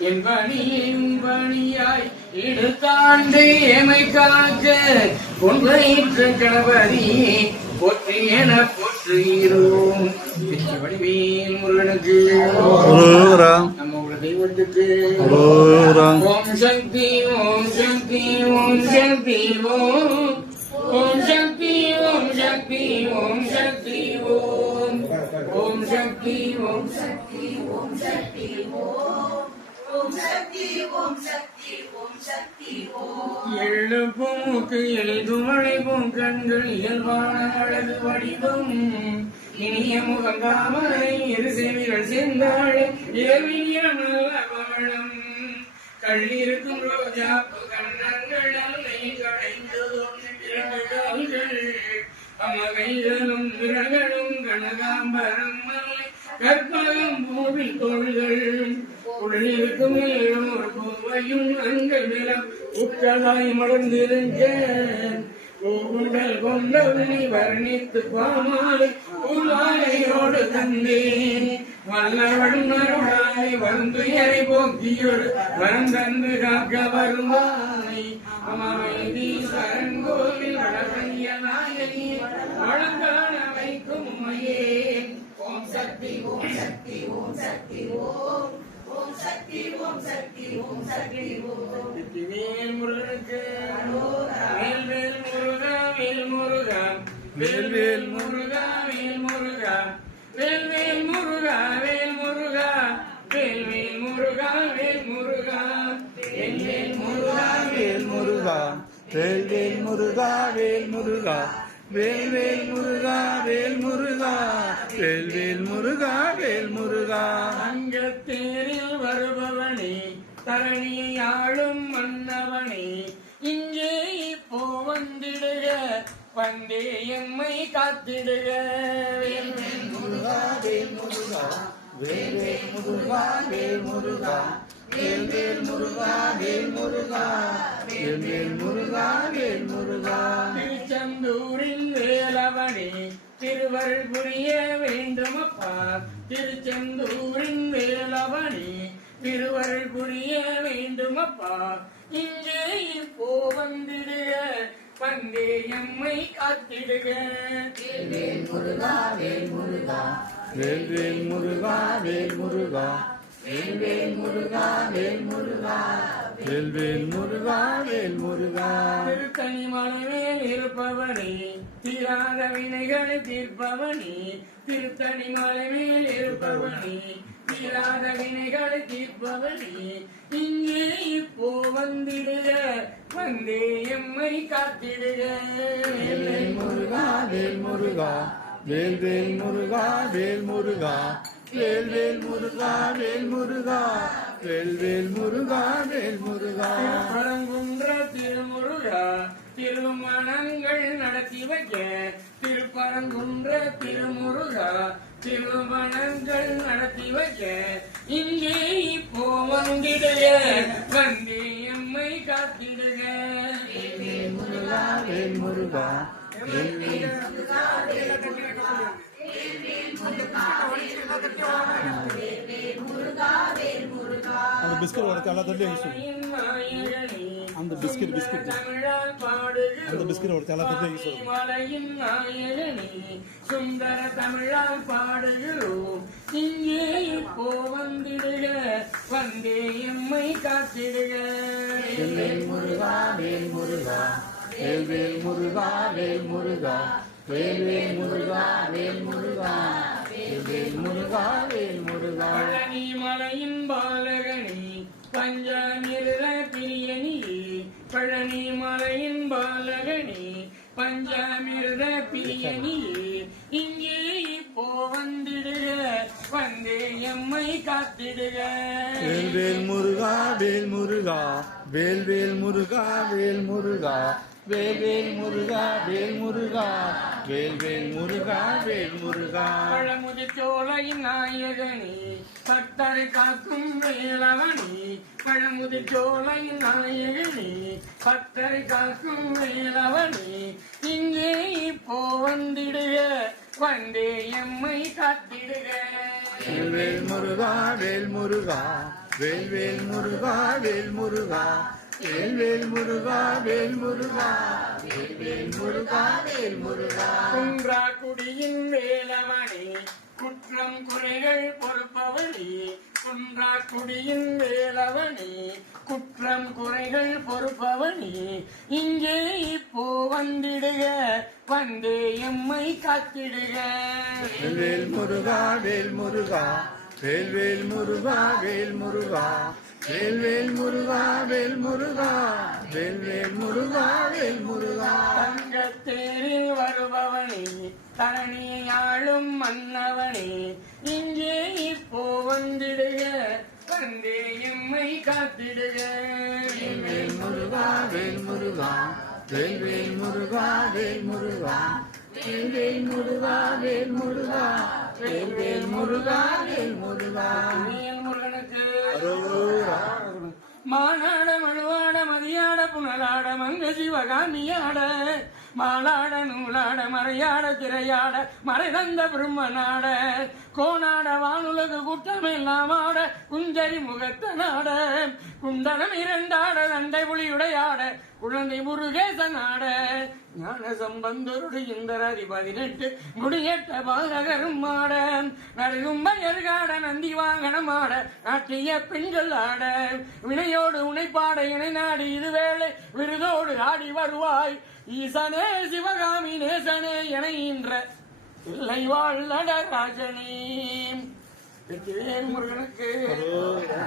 என் பணியின் பணியாய் எடுத்தாண்டு எமை காக்க கொன்றையிற்று கணபதி போற்றி என போற்றுகிறோம். வடிவேல் முருகனுக்கு, நம்மளோட தெய்வத்துக்கு ஓம் சக்தி ஓம் சக்தி ஓம் சக்தி ஓம் ஓம் சக்தி ஓம் சக்தி ஓம் சக்தி ஓம் ஓம் சக்தி ஓம் சக்தி ஓம் சக்தி ஓம் ஓம் சக்தி ஓம் சக்தி ஓம் சக்தி ஓம். எழுப்பும் மூக்கு எழுதும் அழைப்பும் கண்கள் இயல்பான அழகு வடிவம் இனிய முகம் தாமரை இரு செவிகள் சேர்ந்தாழை இரவிய நல்ல பவளம் கள்ளிருக்கும் ரோஜாப்பு கண்ணங்கள் அல்லை கடைந்தோம் இரண்டுகள் அமகைகளும் விரகளும் கனகாம்பரம் மலை கற்பகம் பூவில் தோள்கள் உடலிருக்கும் ஒரு பூவையும் அங்கள் நிலம் உக்களாய் மலர்ந்திருங்க பூங்குண்டல் கொண்ட உன்னை வர்ணித்து பாமாலை பூமாலையோடு தந்தேன் வல்லவடும் அருளாய் வந்துயரை போக்கியோடு வரந்தந்து காக்க வருவாய் அமைதி சரங்கோவில் வளர்ந்த நாயகி வழங்கான வைக்கும் உமையே. ஓம் சக்தி ஓம் சக்தி ஓம் சக்தி ஓம் ஓம் சக்தி ஓம் சக்தி ஓம் சக்தி ஓம். வேல் முருகனுக்கு வேல் வேல் முருகா வேல் முருகா வேல் வேல் முருகா வேல் முருகா வேல் வேல் முருகா வேல் முருகா வேல் வேல் முருகா வேல் முருகா வேல் வேல் முருகா வேல் முருகா வேல் வேல் முருகா வேல் முருகா வேல் வேல் முருகா வேல் முருகா வேல் வேல் முருகா வேல் முருகா. அங்கத்தேரில் வருபவனே தரணியை ஆளும் மன்னவனே இங்கே இப்போ வந்திடுக வந்தே எம்மை காத்திடுக. வேல் வேல் முருகா வேல் முருகா வேல் வேல் முருகா வேல் முருகா வேல் வேல் முருகா வேல் முருகா வேல் வேல் முருகா வேல் முருகா. திருச்செந்தூரின் வேலவனே திருவருள் புரிய வேண்டுமப்பா திருச்செந்தூரின் வேலவனே திருவருள் புரிய வேண்டுமப்பா இங்கே இப்போ வந்திடுக வந்தே எம்மை காத்திடுக. வேல் வேல் முருகா வேல் முருகா வேல் வேல் முருகா வேல் முருகா வேல் வேல் முருகா வேல் முருகா வேல் வேல் முருகா வேல் முருகா. திருத்தணி மலைமேல் இருப்பவனே தீராத வினைகளை தீர்ப்பவனே திருத்தணி மலைமேல் இருப்பவனே தீராத வினைகளை தீர்ப்பவனே இங்கே இப்போ வந்திடுக வந்தே எம்மை காத்திடுக. வேல் வேல் முருகா வேல் முருகா வேல் வேல் முருகா வேல் முருகா வேல் வேல் முருகா வேல் முருகா வேல் வேல் முருகா வேல் முருகா. பரங்குன்ற திருமுருகா திருமணங்கள் நடத்தி வைக்க திருப்பரங்குன்ற திருமுருகா திருமணங்கள் நடத்தி வைக்க இங்கே இப்போ வந்திடுக வந்தே எம்மை காத்திடுக. வேல் வேல் முருகா வேல் முருகா வேல் வேல் முருகா வேல் முருகா அந்த பிஸ்கட் உடைச்சு எல்லா தொட்டிலையும் அந்த பிஸ்கட் அந்த பிஸ்கட் உடைச்சு எல்லா தொட்டிலையும் மலையின் நாயகனே சுந்தர தமிழால் பாடுகிறோம் இங்கே இப்போ வந்திடுக வந்தே எம்மை காத்திடுக. வேல் முருகா வேல் முருகா வேல் வேல் முருகா வேல் முருகா வேல் வேல் முருகா வேல் முருகா வேல் வேல் முருகா வேல் முருகா. பழனி மலையின் பாலகனி பஞ்சாமிர்த பிரியனி பழனி மலையின் பாலகனி பஞ்சாமிர்த பிரியனி இங்கே இப்போ வந்திடுக வந்தே எம்மை காத்திடுக. வேல் வேல் முருகா வேல் முருகா வேல் வேல் முருகா வேல் முருகா வேல் வேல் முருகா வேல் முருகா வேல் வேல் முருகா வேல் முருகா. பழமுதிர் சோலையின் நாயகனே பக்தரை காக்கும் வேலவனே பழமுதிர் சோலையின் நாயகனே பக்தரை காக்கும் வேலவனே இங்கே இப்போ வந்திடுக வந்தே எம்மை காத்திடுக. வேல் வேல் முருகா வேல் முருகா வேல்வேல் முருகா வேல் முருகா வேல்வேல் முருகா வேல் முருகா வேல்வேல் முருகா வேல் முருகா குன்றா குடியின் வேலவனே குற்றம் குறைகள் பொறுப்பவனே குன்றா குடியின் வேலவனே குற்றம் குறைகள் பொறுப்பவனே இங்கே இப்போ வந்திடுக வந்தே எம்மை காத்திடுக வேல்வேல் முருகா வேல் முருகா வேல்வேல் முருகா வேல் முருகா வேல்வேல் முருகா வேல் முருகா வேல்வேல் முருகா வேல் முருகா தங்கத்தேரில் வருபவனே தரணியை ஆளும் மன்னவனே இங்கே இப்போ வந்திடுக வந்தே எம்மை காத்திடுக வேல் முருகா வேல் முருகா வேல்வேல் முருகா வேல் முருகா வேல்வேல் முருகா வேல் முருகா வேல்வேல் முருகா வேல் முருகா வேல் முருகனுக்கு அரோரா. மானாட மழுவாட மதியாட புனலாட மங்க சிவகாமியாட மாலாட நூலாட மறையாட திரையாட மறைதந்த பிரம்மனாட கோணாட வானுலகு குற்றமெல்லாம் ஆட குஞ்சரி முகத்தனாட குண்டலம் இரண்டாட தண்டை புலியுடையாட குழந்தை முருகேசனாட ஞான சம்பந்தருடு இந்தரதி 18 முடியேற்ற பாலகரும் ஆட நடுகும்பயர்காட நந்தி வாகனமாட நாட்டிய பெண்கள் ஆட வினையோடு உனைப்பாட இணை நாடி இதுவேளை விருதோடு ஆடி வருவாய் ஈசனே சிவகாமி நேசனே என இல்லை வாழ் நடராஜனே வெற்றிவேல் முருகனுக்கு அரோரா.